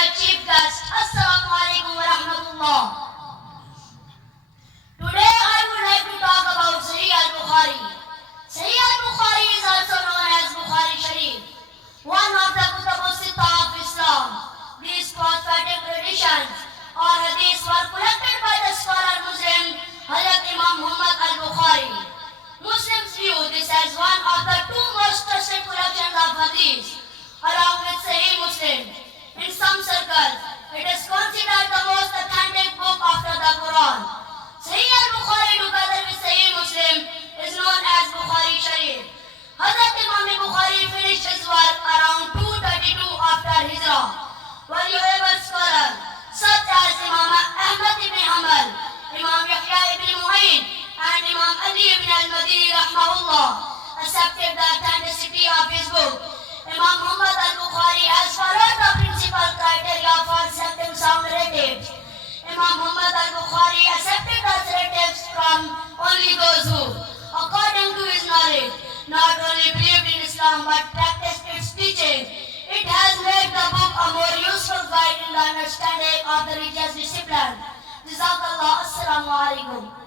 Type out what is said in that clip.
dear chief guest, Assalamu alaikum wa rahmatullah. Today I would like to talk about Sahih al-Bukhari. Sahih al-Bukhari is also known as Bukhari Sharif, one of the Kutub al-Sittah of Islam. These prophetic traditions or hadiths were collected by the scholar Muslim Hazrat Imam Muhammad al-Bukhari. Muslims view this as one of the two most trusted collections of hadiths, along with Sahih Muslim. In some circles, it is considered the most authentic book after the Quran. Sahih al-Bukhari together with Sahih Muslim is known as Bukhari Sharif. Hazrat Imam Bukhari finished his work around 232 after Hijrah. Valuable scholars such as Imam Ahmad ibn Hanbal, Imam Yahya ibn Mu'in, and Imam Ali ibn al-Madini rahmahullah accepted the authenticity of his book. Imam Muhammad al-Bukhari has followed the principal criteria for accepting some narratives. Imam Muhammad al-Bukhari accepted the narratives from only those who, according to his knowledge, not only believed in Islam but practiced its teaching. It has made the book a more useful guide in the understanding of the religious discipline. Jazakallah. Assalamu alaikum.